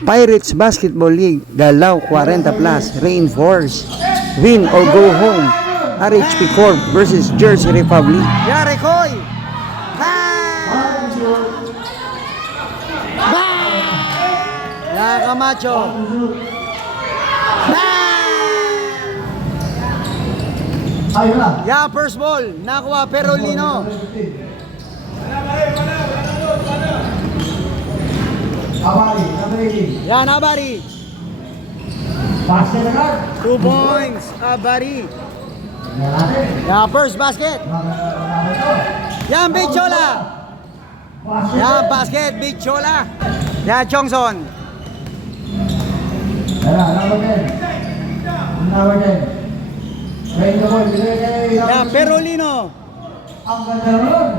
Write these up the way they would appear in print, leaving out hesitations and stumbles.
Pirates Basketball League, Galaw 40 Plus, Reinforce, Win or Go Home, RHP Corp versus Jersey Republic. Yari Koy! Ya Camacho! Ya first ball, nakuha Perolino. Yan, Abari. 2 points, Abari. Yan, first basket. Yan, Big Chola. Yan, basket, Big Chola. Yan, Chongson. Yan, Perolino.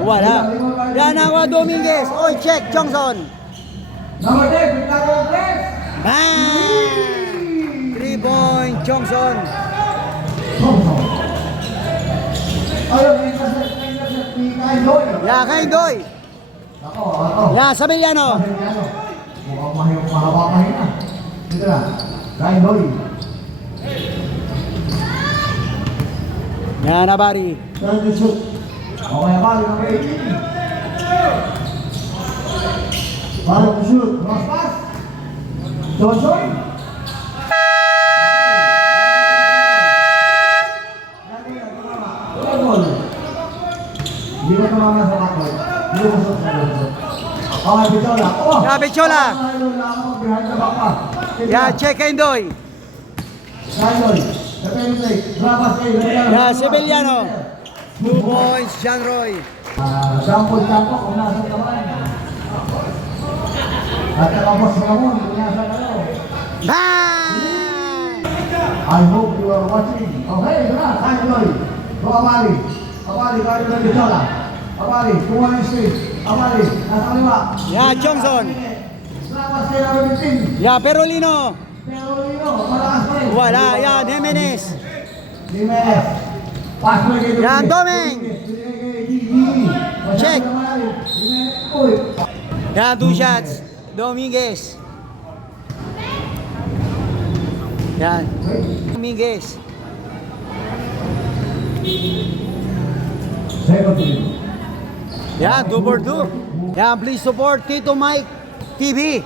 Wala. Yan, nakuha Dominguez. Oy, check, Chongson. Bang! 3-point, Chongson. Ya, Kaindoy. Ya, Sabeliano. Ya, Nabari. Baru shoot, cross pass. Johnson. Di ba tumama sa bakod? Di ba masuk sa bakod? Okay, Bichola. Ya, Bichola. Ya, check Kaindoy. Kaindoy. Ya, Sabeliano. 2 points, John Roy. Campur-campur, kung nasa naman. At tapos kamu, nasa na. Bang! I hope you are watching. Okay, na, Kaindoy. Abali. Abali, Kaindoy Bichola. Abali, kuha yung street. Abali, nasa kaliwa. Ya, Chongson. Selamat sila ng team. Ya, Perolino. Perolino, malakas pa rin. Wala, yan, Jimenez. Jimenez. Pass mo kay Doming. Yan, Doming. Check. Uy. Yan, 2 shots. Dominguez. Yan. Dominguez. Second team. Yan, 2 for 2. Yan, please support Tito Mike TV.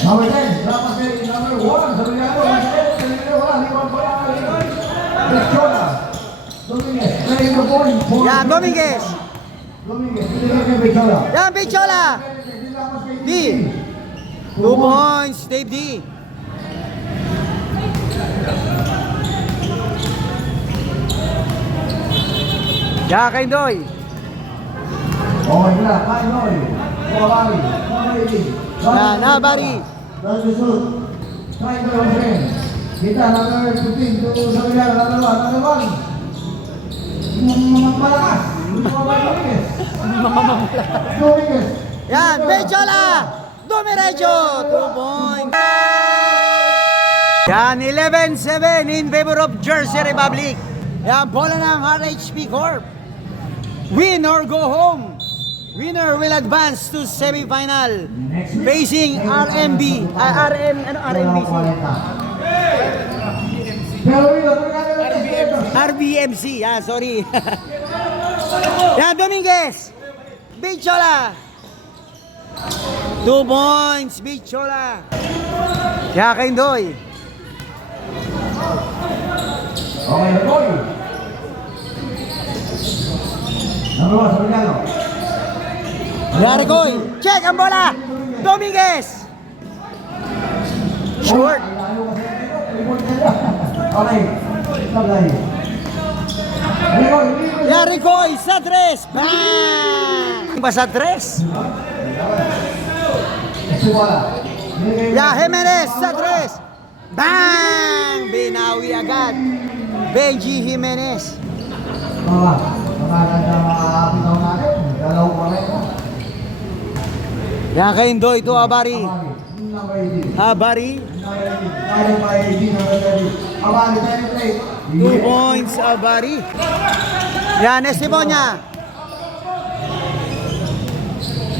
Number 10, dapat kay number 1. Sabi niya ako, wala. Liwan pa yan. Bichola. Dominguez. Playing the point. Yan, Dominguez. Dominguez. Pinigyan kay Bichola. Yan, Bichola. D. 2 points, Dave D. Yan, Kaindoy. Okay, wala. Kainoy. Abali. Abali. Yan, Nabari. That's the shoot. Kainoy, my friend. Kita, number 15. Ito sa kanya, number 1. Malakas. Dominguez. Yan, Bichola. Dumiretso. 2 points. Yan, 11-7 in favor of Jersey Republic. Yan, bola ng RHP Corp. Win or go home. Winner will advance to semifinal facing RMBC. RBMC. Yeah, sorry. Yan, Dominguez. Bichola. 2 points, Bichola. Yan, Kaindoy. Okay, Ricoy. Number 1, Sabeliano. Yan, Ricoy. Check ang bola. Dominguez. Short. Okay. Sabay. Ricoy. Yan, Ricoy sa 3. Bang! Ba sa 3? Subola. Yan, Jimenez sa 3. Bang! Binawi agad. Benji Jimenez. Maganda makakapitaw natin. Dalaw pa rin. Yan, Kaindoy to Abari. Abari. Abali. 2 points, Abari. Yan, Estebonya.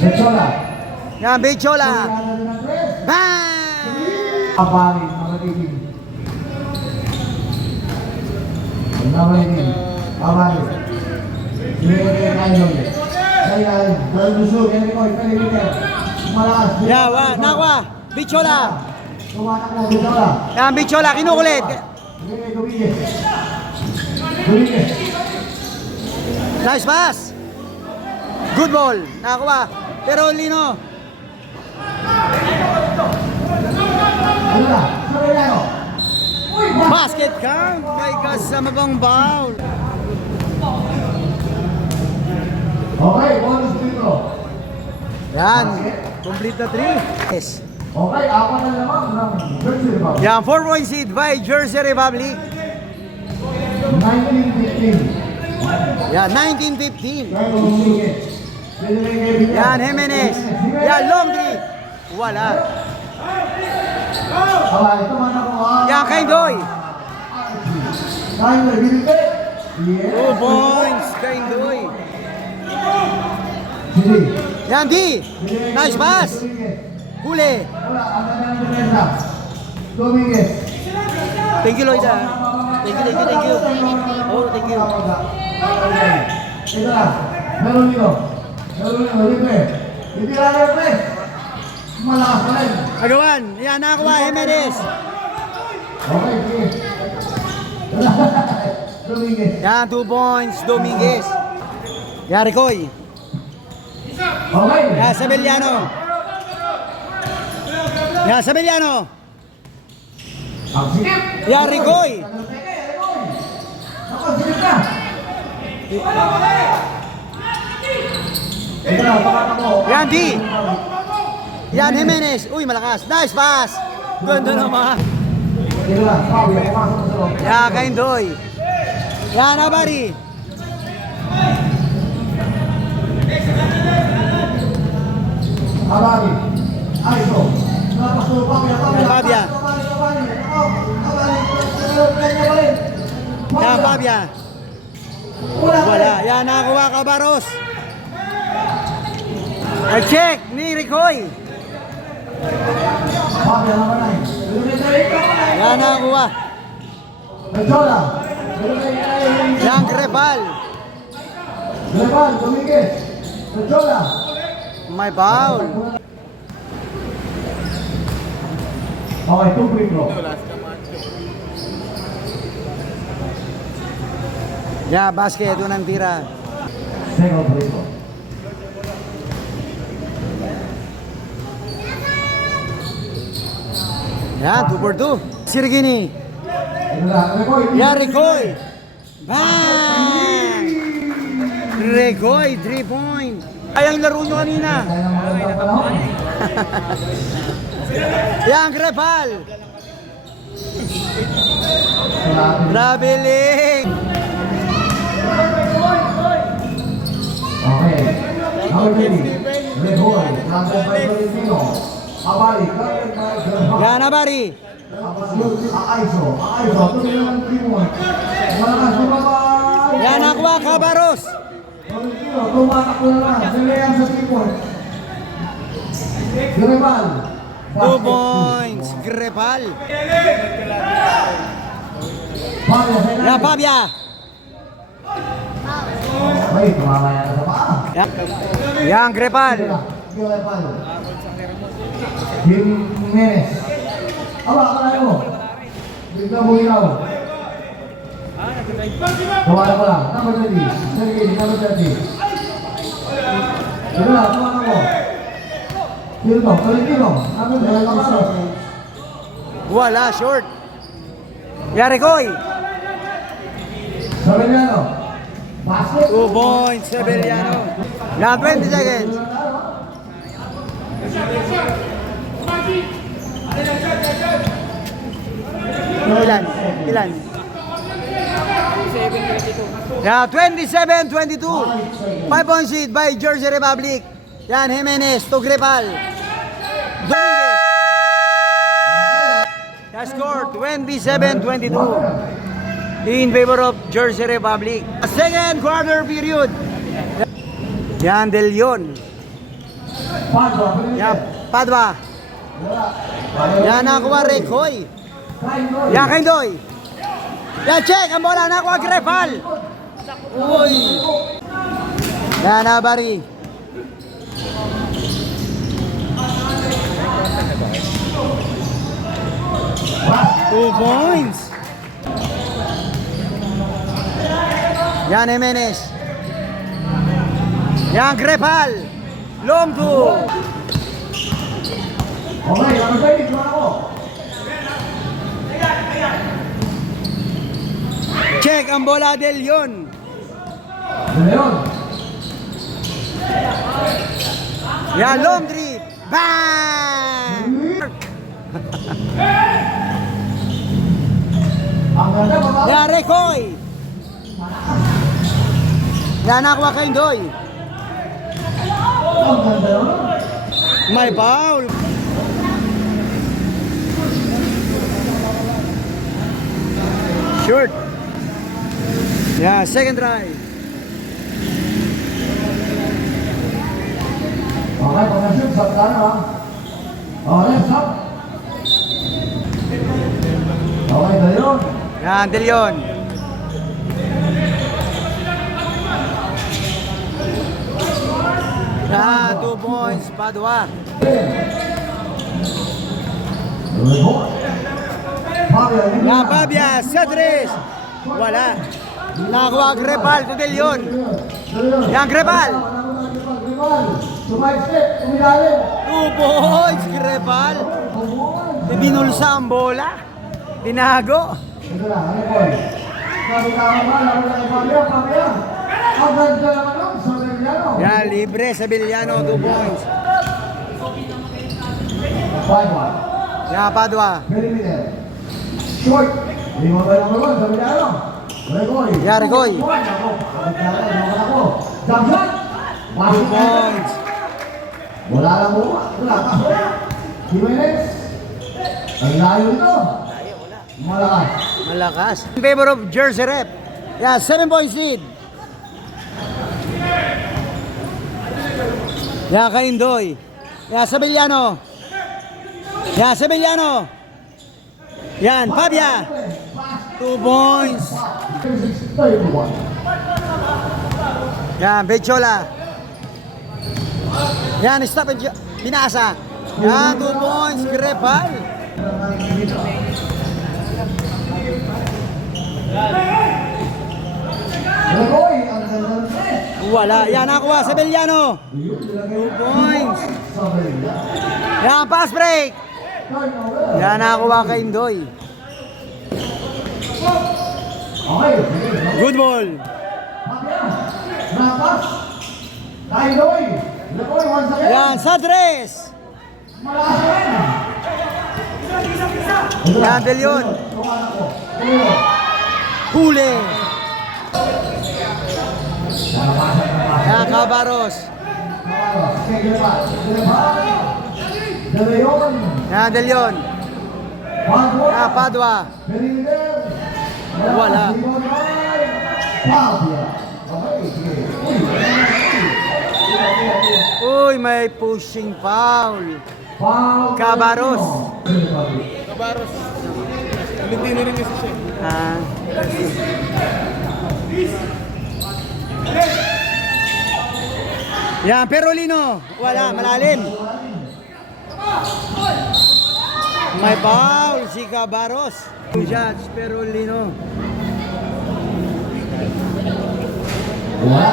Mechola. Yan, Bichola. Ano din ang tres? Bang! Abangin, mga kaibigan. Abangin. Abangin. Sinigay kayo. Kaya, dahil gusto, kaya ko, ipalimutin. Malakas. Yawa, nakwa. Bichola. Tumatak mo, Mechola. Yan, Bichola, kinukulit. Sinigay, Dominguez. Dominguez. Nice pass. Good ball. Nakakuha. Pero Lino. Ano na? Sabay Basket count. May kasama bang foul. Okay, bonus dito. Yan. Complete na 3. Yes. Okay, apat na naman ng Jersey Republic. Yan, 4-point seed by Jersey Republic. 19-15. Yan, 19-15. Kaya Dominguez. Yan, Jimenez. Yan, long three. Wala. Ito man ako. Yan, kay Doy. Kaya na, binigay. Yes. 2 points kay Doy. Sige. Yan, D. Nice pass. Huli. Wala, ang ganda ng depensa. Dominguez. Thank you, Lloyd. Thank you. Oh, thank you. Ito na. Meron dito. Libre. Hindi lang libre. Malakas pa rin. Agawan. Yan, nakakuha. Jimenez. Okay, sige. Dominguez. Yan, 2 points. Dominguez. Yan, Ricoy. Okay. Yan, Sabeliano. Yan, Sabeliano. Ang sikip. Yan, Ricoy. Ako, sikip na. Ito na, pakata ko. Yan, D. Yan, Jimenez. Uy, malakas. Nice pass. Ganda naman. Ito na, Pablo, pumasok sa loob. Yan, kay Doy. Yan, Abari. Abari. Aiso. Lapas to, Pablo, Pabia. Yan, Pabia. Wala. Yan, nakakuha ka, Baros. Check ni Ricoy. Pablo, naman ay. Yan, nakakuha. Mechola. Yan, Crepal. Levan, Dominguez. Mechola. May foul. Okay, 2 free throw. Yan, basket. Unang tira. Second free throw. Yan, 2 for 2. Sirigini. Ito na, Ricoy. Yan, Ricoy. Bang! Ricoy, 3 point. Ay, ang laro nyo kanina. Kaya ng mga panahon. Yan, Crepal. Salamat. Grabe, Ling. Okay. Number 20. Ricoy. Number 5, Valentino. Abali. Yan, Abari. Aiso. Tumingin ng 3 point. Malakas, bumaba. Yan, nakuha ka, Baros. Valentino, tumatakbo na lang. Silihan sa 3 point. Gariban. 2 points. Crepal. Pablo, sa Yan, ilalim. Pabia. Ay, tumama yan sa paa. Yan, Crepal. Gariban. Jimenez. Aba, kalay mo. Bigla mo ilaw. Tawala ko lang. Number 30. Sergey, number 30. Ito na, tawala ko. Sino to? Valentino. Number 30. Wala, short. Yan, Ricoy. Sabeliano. Basket. 2 points, Sebeliano. Yan, 20 seconds. Ilan? Yeah, 27-22. 5 point seed by Jersey Republic. Yan, Jimenez to Crepal. Dominguez. The score, 27-22. In favor of Jersey Republic. Second quarter period. Yan, De Leon. Padua, Benitez. Yan, Padua. Wala. Yan, nakuha Rekoy. Kaindoy. Yan, Kaindoy. Yan, check. Ang bola, nakuha Grepal. Uy. Yan, Abari. Pass. 2 points. Yan, Jimenez. Yan, Grepal. Long 2. Okay, ang Benitez, wala ko. Check ang bola del Yon. Leon. Yan, long 3. Bang! Ang ganda, baba. Yan, Rekoy. Yan, nakuha Kaindoy. Ang ganda nun. May foul. Short. Yeah, second try. Okay, pag-shoot, sa plano ha. Left up. Okay, Leon. Yan, Del Yon. Yan, 2 points, Padua. Yan, Babia, Cedris. Wala. Nakuha Grepal to Del Yon. Yan, Grepal. Sumay-step, umilalim. 2 points, Grepal. Binulsa ang bola. Tinago. Ito lang, ano po? Sabi tama ba? Laro na kay Pabia, Pabia. Ang ganda naman nun, sa Beliano. Yan, libre sa Villano, 2 points. 5-1. Yan, Padua. Perimeter. Short. Lima ba naman nun, sa Beliano? Regoy. Yan, Regoy. Ako, kapit na rin, naman ako. Jump shot. 2 Pasok na. points. Wala lang mo. Wala ka. Jimenez. Ang layo nito. Malakas. Malakas. In favor of Jersey Rep. Yeah, 7 points lead. Yeah, Kaindoy. Yeah, Sabellano. Yeah, Sabellano. Yan, Pabia. 2 points. 31. Yan, Bechola. Yan, stop and Pinasa. Yan, 2 points. Grepal. Regoy, ang ganda ng set. Wala. Yan, nakuha Sabellano. 2 points. Yan, pass break. Yan, nakuha Kaindoy. Okay. Good ball. Pabia. Napas. Kailoy. Regoy, once again. Yan, Sadres. Malakas rin. Yan, Del Yon. Tumanak ko. Tuyo. Huli. Nakapasan. Yan, Cabaros. Sige pa. Sige pa. De Leon. Yan, Del Yon. Padua. Yan, Padua. Perimeter. Wala. Pabia. Okay, sige. Uy, may pushing foul. Foul. Cabaros. Kabaros. Valentino rin kasi siya. Ah. Yan, Perolino. Wala, malalim. May foul si Cabaros. 2 shots, Perolino. Wala.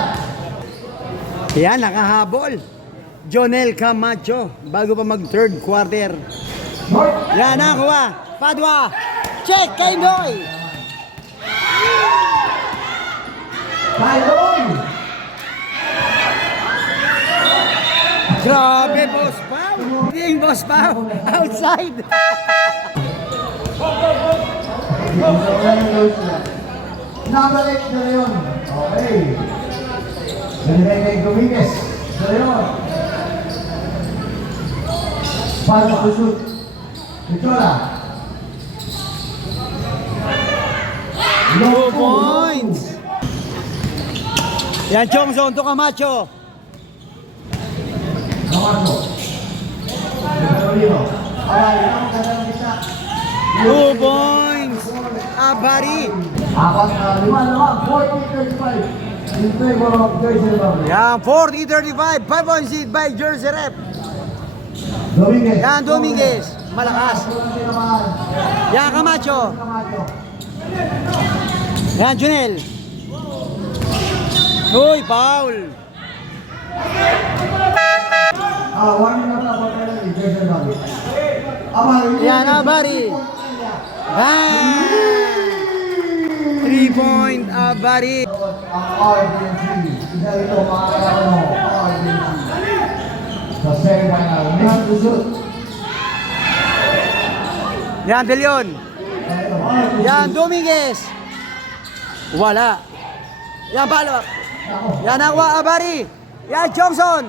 Yan, nakahabol. Jonel Camacho, bago pa mag third quarter. North. Yan, nakuha. Padua. Check, Kaindoy. Kailoy. Grabe, Boss Pao. Hindi yung Boss Pao. Outside. Number 8 De Leon. Okay. Binigay kay Dominguez. De Leon. Paano kusut? Pichola. 2 points. Yan, Chongzon to Camacho. Camacho. Carolino. Abari, ang ganda ng kita. 2 points. Abari. Apat na lima naman, 40-35. In favor of Jersey Republic. Yan, 40-35. 5 points lead by Jersey Rep. Dominguez. Yan, Dominguez. Malakas. Volante naman. Yan, Camacho. Camacho. Yan, Junel. Uy, foul. Warning na pa penalty, Jersey Republic. Abari. Yan, Abari. Bang! 3-point Abari. Ang RDNC. Isa ito mga ano, RDNC. Sa semifinal. Next result. Yan, De Leon. Yan, Dominguez. Wala. Yan, palo. Yan, Aqua Abari. Yan, Johnson.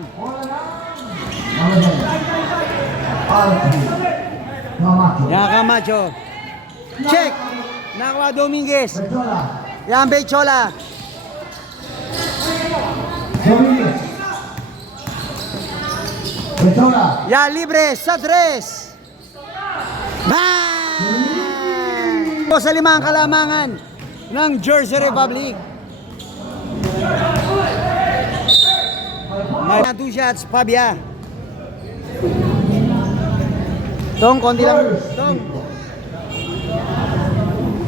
Yan, Camacho. Check. Nakuha Dominguez. Yan, Bechola. Yan, libre sa 3. Bang! Sa 5 kalamangan ng Jersey Republic. May 2 shots, Pabia. Tong, konti lang. Tong.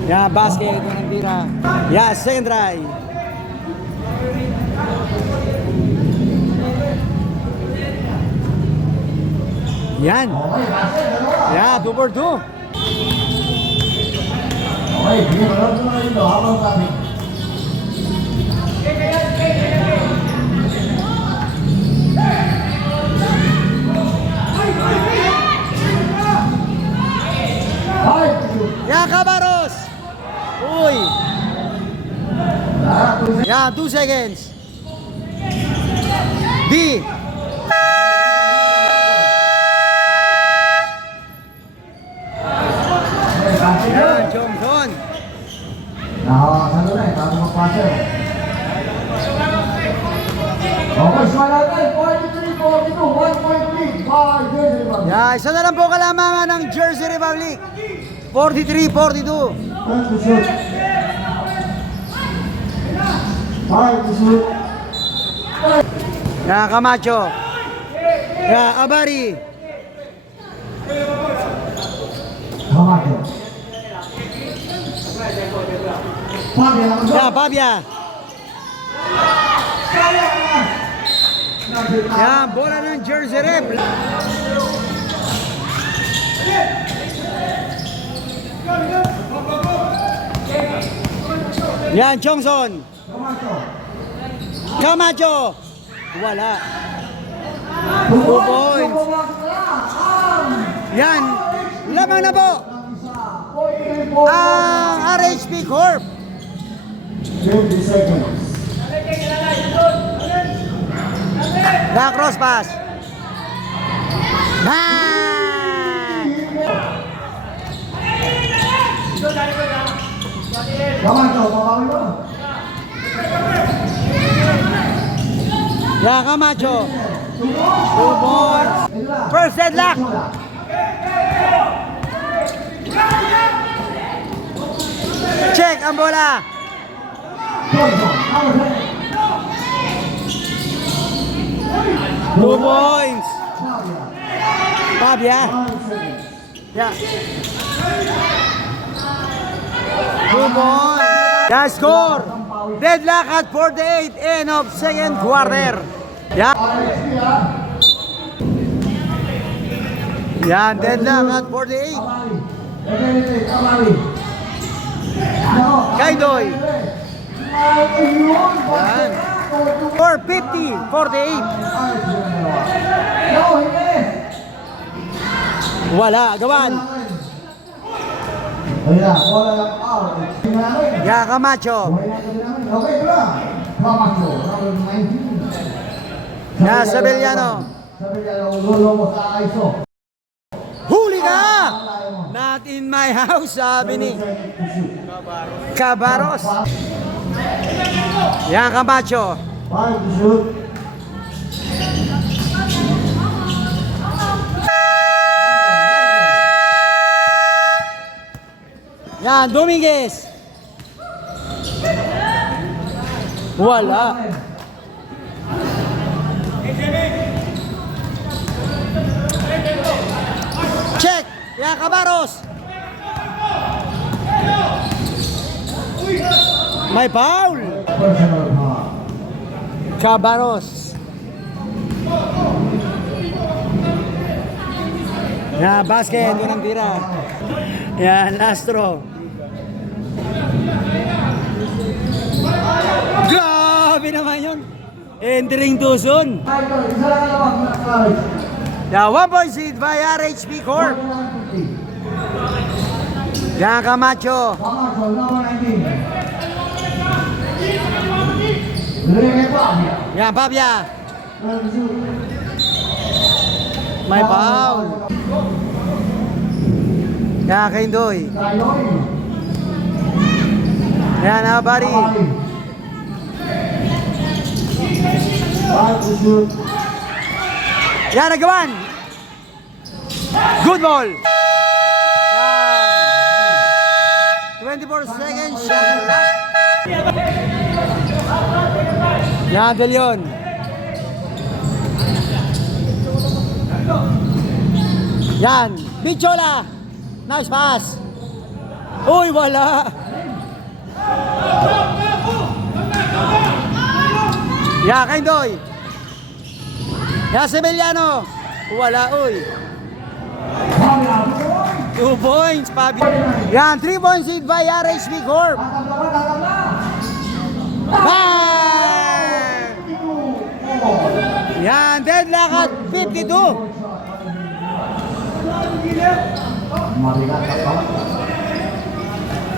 Ya, basket. Ito ng tira. Ya, second try. Yan. Ya, 2 for 2. Okay, bigyan mo lang naman ito habang sabi. Ya, Cabaros. Uy. Ya, 2 seconds. B. Yan, Johnson. Nakakasalo na eh, tayo magpasa eh. Okay, smile natin. 43-42, 1.3, by Jersey Republic. Ya, isa na lang po kalamangan ng Jersey Republic. 43-42. 10 to shoot. 5 to shoot. Ya, Camacho. Ya, Abari. Camacho. Pabia naman Ya, doon. Pabia. Ya, bola ng Jersey Rep. Yan, Johnson. Camacho. Camacho. Wala. 2 points. Yan. Lamang na po. Ang RHP Corp. 20 seconds. Na cross pass. Bang! Camacho, papawi mo. Ya, Camacho. 2 points. First headlock. Check ang bola. Johnson, our head. 2 points. Pabia. Pabia. 5 seconds. Yeah. 2 points. The score. Deadlock at 48 end of second quarter. Yeah. RSP ha. Yan, deadlock at 48. Amali. Ebenite, Amali. Nako. Kaidoy. Ayun. Yan. 450, 48. Nako, hindi. Wala, gawan. Wala, wala lang out. Tingnan namin. Ya, Camacho. Buhay natin namin. Okay, bro. Camacho, number 19. Ya, Sabeliano. Sabeliano, ulo mo sa ISO. Huli ka! Not in my house, sabi ni Cabaros. Yan, Camacho. 5 to shoot. Yan, Dominguez. Wala. Check. Yan, Cabarros. May foul. Personal foul. Cabarros. Yan, basket. Unang tira. Yan, Astro. Grabe naman yun. Entering Duzon. Michael, isa lang naman, mga college. Yan, 1 point seed by RHP Corp. Yan, Camacho. Camacho, number 19. Rene Pavia. Yan, Pavia. May foul. Yan, Kaindoy. Tayoy. Yan, Abari. Five to shoot. Yan, nagawan. Good ball. Yan. 24 seconds shot clock. Yan, De Leon. Yan, Bichola. Nice pass. Uy, wala. Yan, Kaindoy. Yan, Sevillano. Wala, uy. 2 points, Pabi. Yan, 3 points lead by RHP Corp. Bang! Yan, deadlock at 52. Mabigat ang bawat.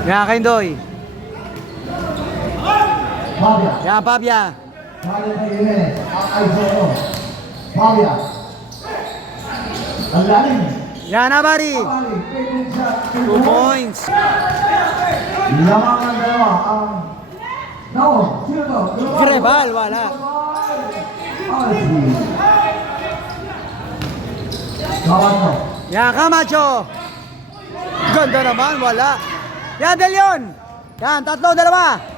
Yan, Kaindoy. Pavia. Yan, Pabia. Pavia kay Jimenez. Ay, Zoro. Pavia. Ang lalim. Yan, Abari. Pavia. Pwedeng shot. 2 points. Lamang ang dalawa. Naon. Sino to? Grebal, wala. Camacho. Yan, Camacho. Ganda naman, wala. Yan, De Leon. Yan, 3-2.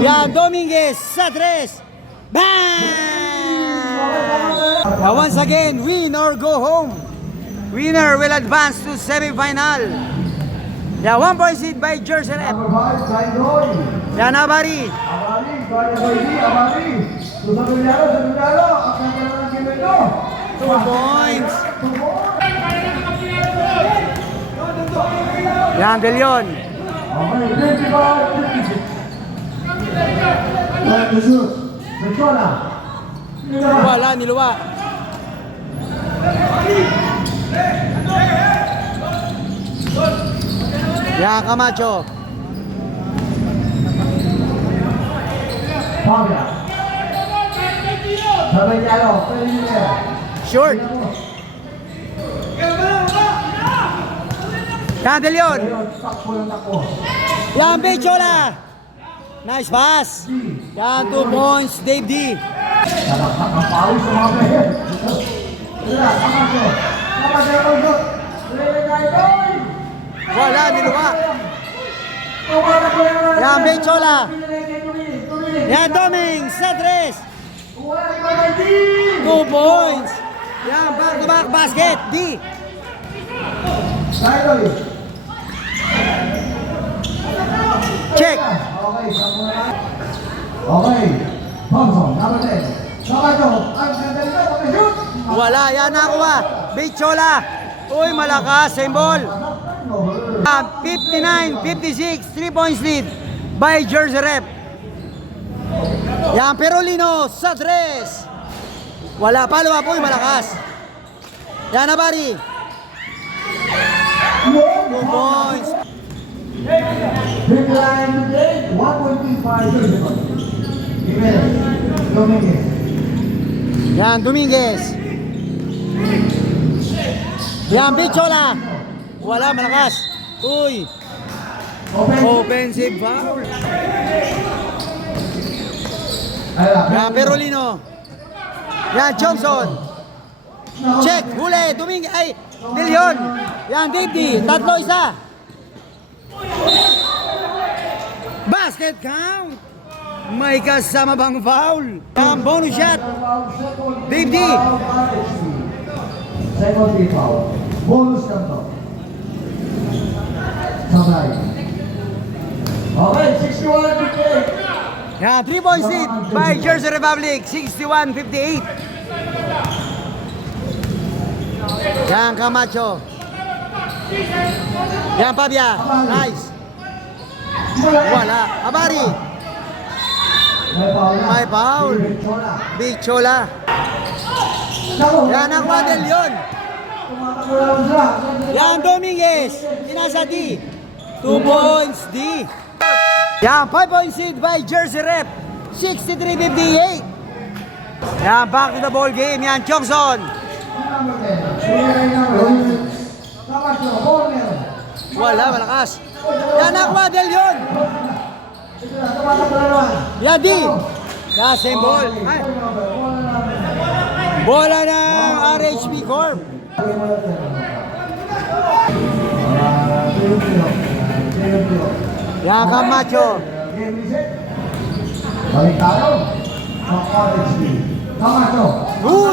Yan, Dominguez sa 3. Bang! Now, once again, win or go home. Winner will advance to semifinal. Yan, 1 point seed by Jersey Rep. Number 5, Tayoy. Yan, Abari. Abari. Kaya Boydi. Abari. Sa Villano. Ang kanya ng Quevedo. 2 points. 2 points. Yan, De Leon. Okay, 55-56. Right to shoot. Menchola. Wala, niluwa. Yan, Camacho. Pavia. Sa Villano. Pwede. Short. Yan, De Leon. Takbo ng takbo. Yan, Bichola. Nice pass. Yan, 2 points, Dave D. Nalakpak ang pawis sa mga player. Wala, Camacho. Camacho ang shoot. Wala, niluwa. Yan, Bichola. Yan, Doming, sa 3. 2 points. Yan, back-to-back basket, D. Tayoy. Check. Okay, okay. Thompson, number 10. Camacho, ang ganda nito, pag-shoot. Wala, yan nakuha. Bichola. Uy, malakas, same ball. 59-56, 3 points lead by Jersey Rep. Yan, Perolino sa 3. Wala, follow up, uy, malakas. Yan, Abari. 2 points. Big line today, 1.25 seconds. Jimenez, Dominguez. Yan, Dominguez. Yan, Bichola. Wala, malakas. Uy, offensive foul. Yan, Perolino. Yan, Johnson. Check, huli, Dominguez. Ay, De Leon. Yan, Dave D. 3-1. Basket count. May kasama bang foul? Ang bonus shot. Dave D. Second free foul. Bonus lang to. Sabay. Okay, 61-58. Yan, 3-point lead by Jersey Republic, 61-58. Yan, Camacho. Yan, Pabia. Nice. Wala. Abari. May foul. Big Chola. Yan, ang Wadel yun. Yan, Dominguez. Inasa D. 2 points D. Yan, 5-point seed by Jersey Rep. 63-58. Yan, back to the ball game. Yan, Chongson. Wala, malakas. Yan, ang Wadel yun. Yan, D. Yan, same ball. Ay. Bola ng RHP Corp. Yan, Camacho. Balik tayo. Camacho.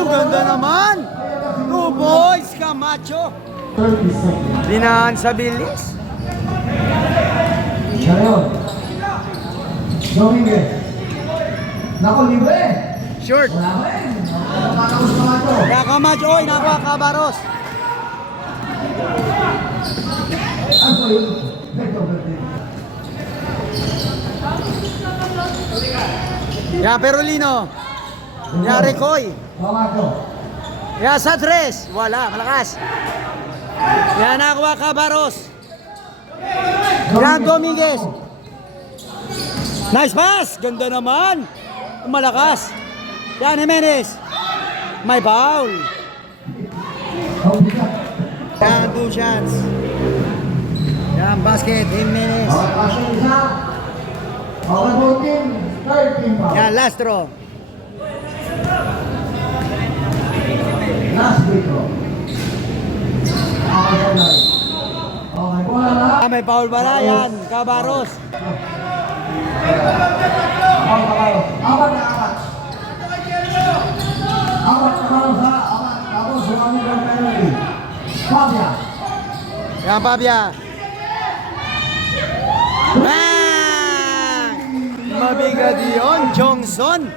Ganda naman. 2 points, Camacho. 30 seconds. Dinahan sa bilis. Ngayon. Dominguez. Nako, libre. Short. Wala ko eh. Nakakapagos pa ito. Yan, Camacho. Oy, nakuha Cabaros. Ano yun? Ito, Yan, Perolino. Yan, Recoy. Camacho. Yan, Satres. Wala, malakas. Yan, nakuha Cabaros. Yan, Dominguez. Nice pass. Ganda naman. Malakas. Yan, Jimenez. May foul. Yan, 2 shots. Yan, basket. Jimenez. Okay, pasok isa. Okay, ball team. Third team pa. Yan, Lastro. Last free throw. Okay, okay. Okay, bola na. Ah, may foul pala. Yan, Cabaros. Apat na kayo. Apat na apat. Apat na kayo sa apat. Tapos sumami ng penalty. Fabia. Yan, Pabia. Bang! Mabigat yun, Johnson.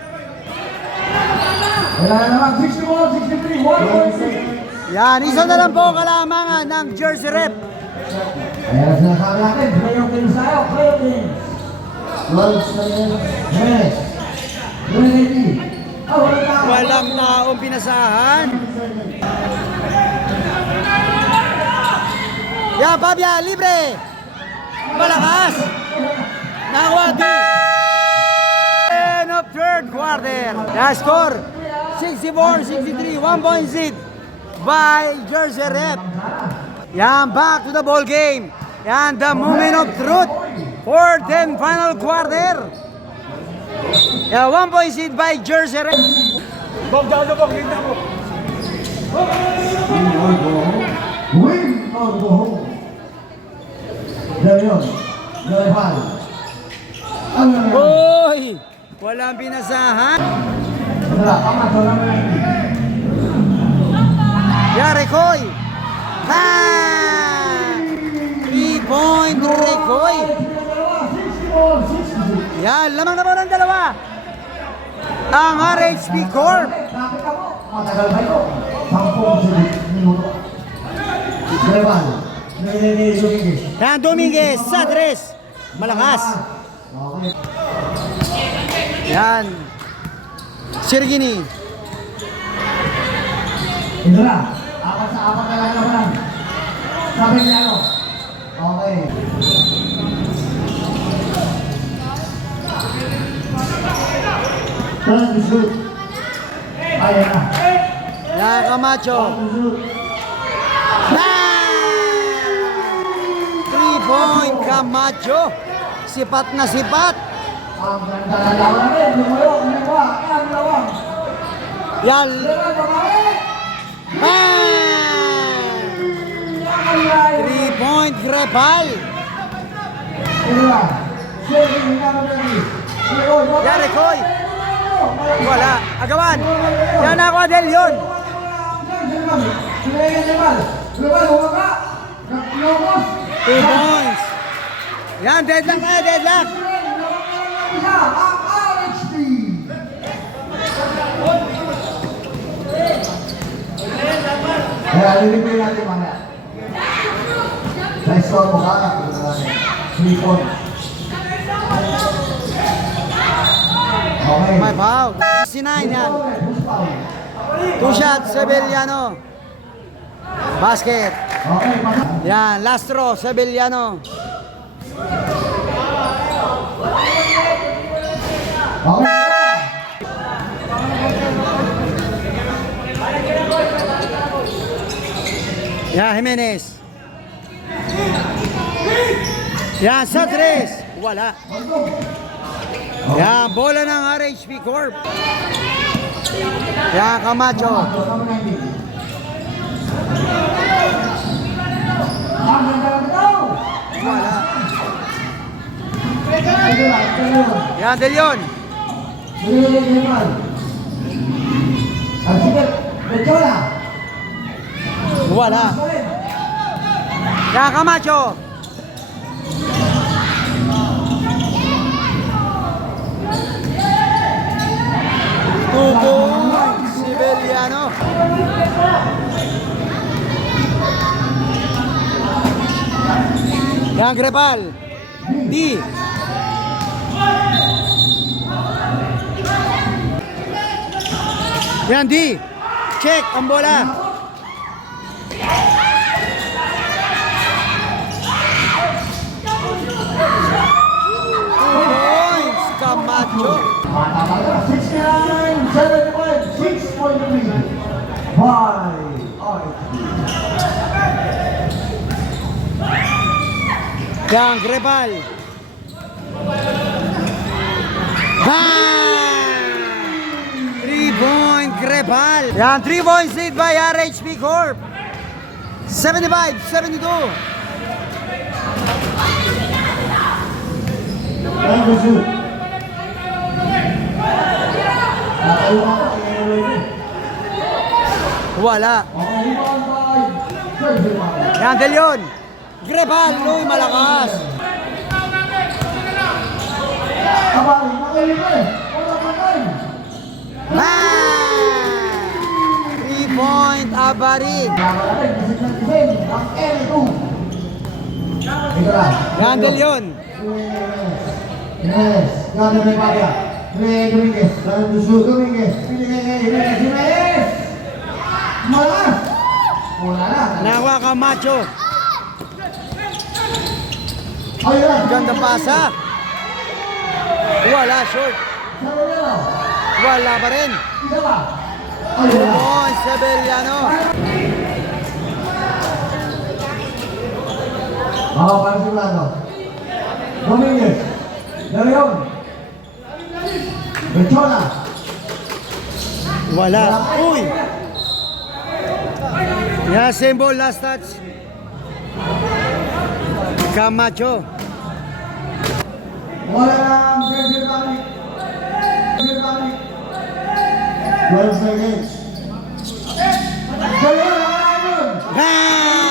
Wala na naman. 61-63. 1 point lead. Yan, isa na lang po kalamangan ng Jersey Rep. Ayan ang sinasabi natin. Play yung teams tayo. Play yung teams. Yes. Ready. Walang taong pinasahan. Yan, Pabia, libre. Malakas. Nakuha D. End of third quarter. Yan, score. 64-63. 1 point seed by Jersey Rep. Yan, back to the ball game. Yan, the moment of truth. Fourth and final quarter. Yeah, 1 point seed by Jersey Rep. Bog down na bog, hindi mo. Win or go home. There yun. There high. Ano na yan? Hoy! Walang pinasahan. Wala, Camacho naman. Yari Koy. Ha! 3-point Recoy. 64-66. Yan, lamang na po ng dalawa. Ang RHP Corp. Bakit ako? Matagal ba ito? 10 minuto. Devan. Dominguez. Yan, Dominguez, Sadres. Malakas. Okay. Yan. Sirgini. Indra, apat sa apat na lang naman. Sabi niya ano? Okay. Turn to shoot. Ayan na. Yan, Camacho. Turn to shoot. Bang! 3-point Camacho. Sipat na sipat. Ang ganda na daw namin. Lumayo, lumawa. Ayan, lumawa. Yan. Lumawa, lumawa. Bang! 3-point Grepal. Ito na. Serving number 3. Yan, Rekoy. Wala. Agawan. Yan ako, Adel yun. Two points. Yan, deadlock tayo, deadlock. Kaya lilipin natin mga. Nice score mo ka. 3 points. Okay. May foul. 69 yan. Two shots, Sevillano. Basket. Okay, pasok. Yan, last throw, Sevillano. Okay. Yan, Jimenez. Yan, sa tres. Wala. Yan, bola ng RHP Corp. Yan, Camacho. Wala. Yan, De Leon. Ang sikip, Bechola. Wala. Yan, Camacho. Tubo. Sevillano. Yan, Grepal. D. Yan, D. Check ang bola. Points, Camacho. 69, 75, 6.3 by Yan, Grepal. Bang! 3-point Grepal. Yan, 3 points lead by RHP Corp. 75-72. Thank you, sir. Wala. Yan, De Leon. Grepal, Luy, malakas. Abang, makilig wala pa tayo. Bang! 3-point Abari. Ang L2. Ito lang. Yan, De Leon. Yes, ganda may bagya. Dominguez, Dominguez, Jimenez. Malas. Wala na. Nawa Camacho. Ayun lang. Ganda pasa. Wala, short. Sarunero. Wala pa rin. Isa ba? Ayun lang. Oh, Sevillano. Pansigurado. Dominguez. De Leon. Bechola. Wala. Uy. Yeah, same ball, last touch. Camacho. Wala lang. Jersey Balik. Jersey Balik. 12 seconds. De Leon, ayun. Bang!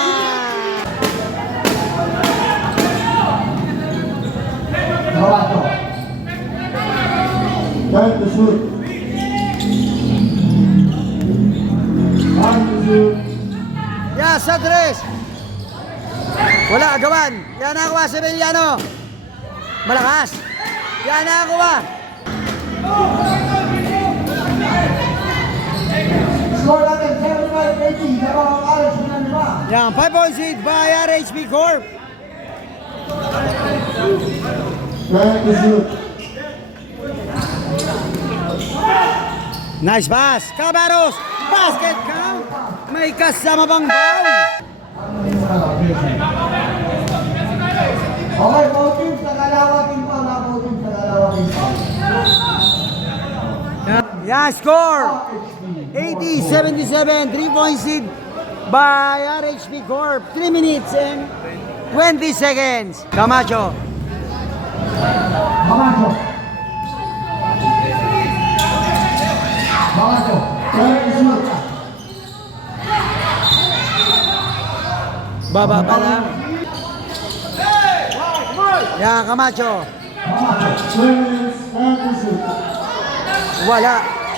Bawato. Time to shoot. Time to shoot. Yeah, sa tres. Wala, agawan. Yan na kuha, Sevillano. Malakas. Yan na kuha. Score natin 75-80. Sa mga Alex Pinaniba. Yan, 5 points lead by RHP Corp. Time to shoot. Nice pass. Cabaros. Basket count. May kasama bang foul? Okay, both teams nagalawatin pa. Both teams nagalawatin pa. Yeah, score. 80-77. 3 points lead by RHP Corp. 3 minutes and 20 seconds. Camacho. Camacho. Camacho. Third shoot. Baba pa lang. Yan, Camacho. Camacho. Third shoot. Wala.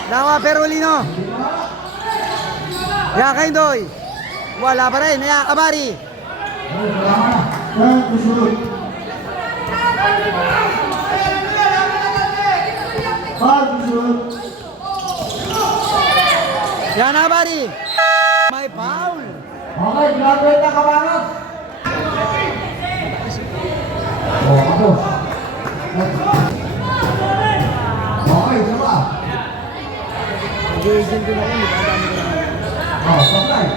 Lawa Perolino. Yan, Kaindoy. Wala pa rin. Yan, Abari. Third shoot. Fourth shoot. Yan, Abari. May foul. Okay, graduate na Cabanos. Oh, ako. Okay, isa pa. Nag-i-agent ko na yun. Di ba? Ang dami ko na. Oh, supply.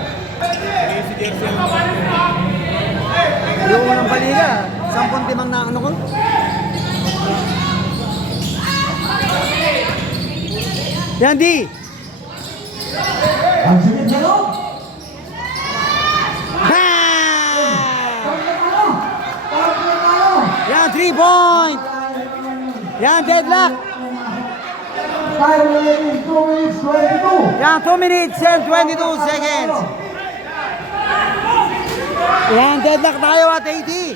Yung unang baliga. 10 timang na ano ko. Yan, D. Ang sikit sa loob. Yan, 3 point. Yan, deadlock. 5 minutes, 2 minutes, 22. Yan, 2 minutes and 22 seconds. Yan, deadlock tayo at 80.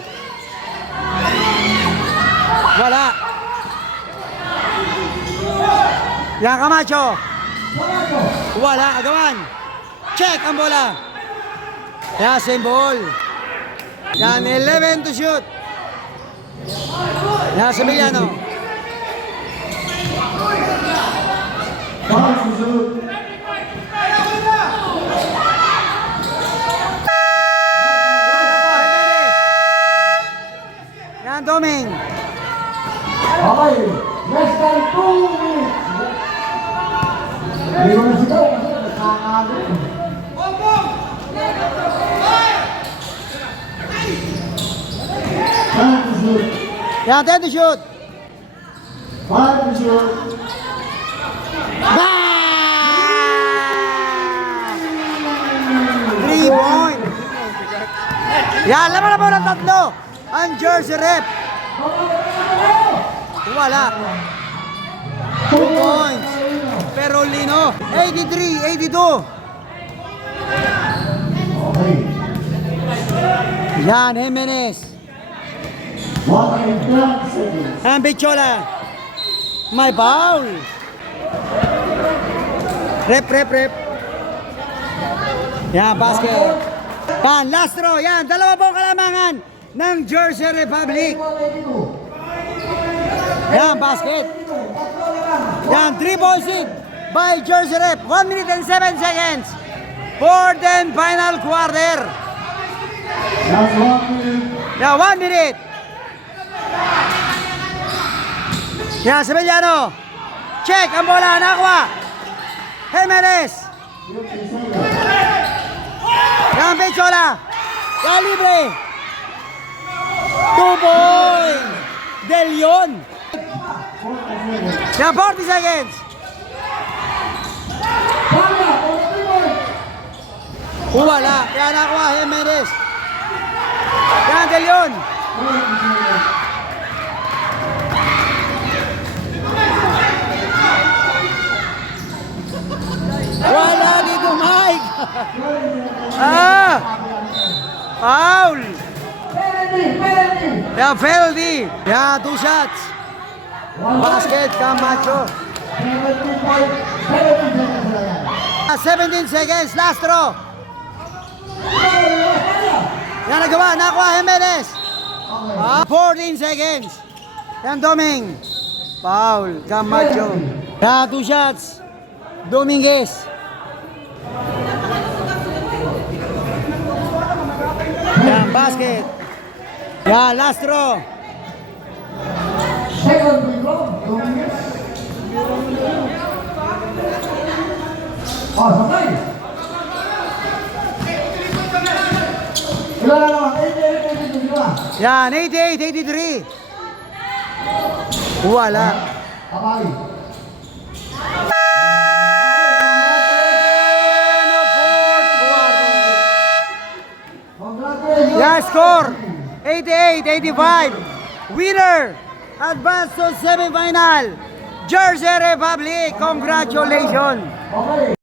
Wala. Yan, Camacho. Wala, agawan. Check ang bola. Yan, same ball. Yan, 11 to shoot. Yan, Semillano. Fourth shoot. Yan, Doming. Okay, less than 2 minutes. Hindi ko na sigaw kasi nakakaagod. Third shoot. Yan, 10 to shoot. Fourth shoot. Bang! 3 point. Yan, laman na po ng tatlo. Ang jersey rep. Wala. 2 points. Perolino. 83, 82. Okay. Yan, Jimenez. 1 and 12 seconds. Ang Bichola. May foul. Rep. Yan, basket. Yan, last throw. Yan, dalawa pong kalamangan ng Jersey Republic. Yan, basket. Yan, 3 points lead by Jersey Rep. 1 minute and 7 seconds. Fourth and final quarter. That's 1 minute. Yan, 1 minute. Yan, Semillano. Check ang bola. Nakuha. Jimenez. Yan, Bechola. Yan, libre. 2 points. De Leon. Yan, 40 seconds. Wala. Yan, nakuha. Jimenez. Yan, De Leon. Wala dito, Mike. Foul. Yeah, penalty. Yeah, 2 shots. Basket, Camacho. 17 seconds, last throw. Yan, nagawa. Nakuha, Jimenez. 14 seconds. Yan, Doming. Foul, Camacho. Yeah, 2 shots. Dominguez. Yan, basket. Yan, last throw. Second free throw. Dominguez. Oh, supply. Ilan na naman? 88, 83. Yan, 88, 83. Wala. Abay. Congratulations. Yeah, score 88, 85. Winner, advance to semifinal. Jersey Republic, congratulations! Okay.